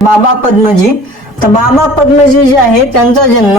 बाबा पद्मजी. तर बाबा पद्मजी जे आहे त्यांचा जन्म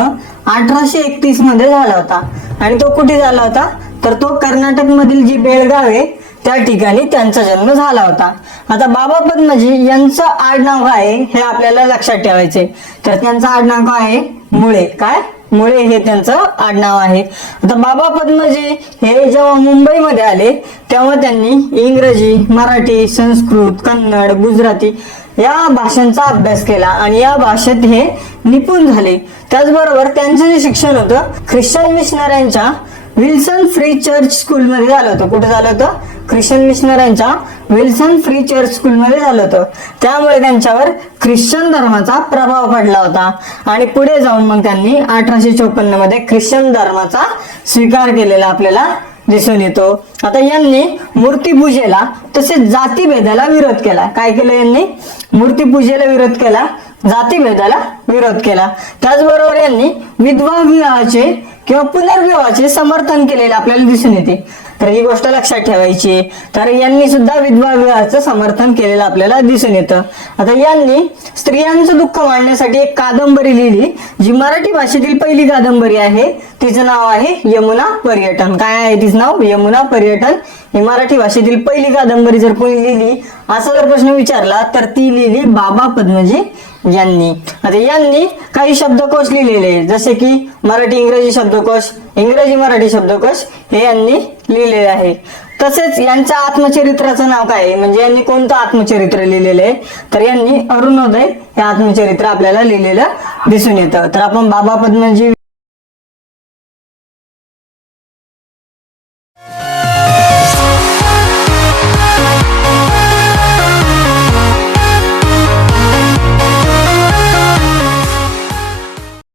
अठराशे एकतीसमध्ये झाला होता. आणि तो कुठे झाला होता? तर तो कर्नाटक मधील जी बेळगाव आहे त्या ठिकाणी त्यांचा जन्म झाला होता. आता बाबा पद्मजी यांचं आडनाव काय आहे हे आपल्याला लक्षात ठेवायचे तर त्यांचं आडनाव काय आहे? मुळे. काय? मुळे हे त्यांचं आडनाव आहे. आता बाबा पद्मजी हे जेव्हा मुंबईमध्ये आले तेव्हा त्यांनी इंग्रजी मराठी संस्कृत कन्नड गुजराती या भाषांचा अभ्यास केला आणि या भाषेत हे निपुण झाले. त्याचबरोबर त्यांचं जे शिक्षण होतं ख्रिश्चन मिशनऱ्यांच्या विल्सन फ्री चर्च स्कूलमध्ये झालं होतं. कुठे झालं होतं? ख्रिश्चन मिशनऱ्यांच्या विल्सन फ्री चर्च स्कूलमध्ये झालं होतं. त्यामुळे त्यांच्यावर ख्रिश्चन धर्माचा प्रभाव पडला होता. आणि पुढे जाऊन मग त्यांनी अठराशे चोपन्नमध्ये ख्रिश्चन धर्माचा स्वीकार केलेला आपल्याला दिसून येतो. आता यांनी मूर्तीपूजेला तसेच जातीभेदाला विरोध केला. काय केलं यांनी? मूर्तीपूजेला विरोध केला जातीभेदाला विरोध केला. त्याचबरोबर यांनी विधवा विवाहाचे किंवा पुनर्विवाहाचे समर्थन केलेले आपल्याला दिसून येते. तर ही गोष्ट लक्षात ठेवायची. तर यांनी सुद्धा विधवा विवाहाचं समर्थन केलेलं आपल्याला दिसून येतं. आता यांनी स्त्रियांचं दुःख मांडण्यासाठी एक कादंबरी लिहिली जी मराठी भाषेतील पहिली कादंबरी आहे. तिचं नाव आहे यमुना पर्यटन. काय आहे तिचं नाव? यमुना पर्यटन. ही मराठी भाषेतील पहिली कादंबरी जर कोणी लिहिली असा जर प्रश्न विचारला तर ती लिहिली बाबा पद्मजी यांनी. आता यांनी काही शब्दकोश लिहिलेले आहेत, जसे की मराठी इंग्रजी शब्दकोश इंग्रजी मराठी शब्दकोश हे यांनी लिहिलेले आहे. तसेच यांच्या आत्मचरित्राचं नाव काय आहे? म्हणजे यांनी कोणतं आत्मचरित्र लिहिलेलं आहे? तर यांनी अरुणोदय हे आत्मचरित्र आपल्याला लिहिलेलं दिसून येतं. तर आपण बाबा पद्मजी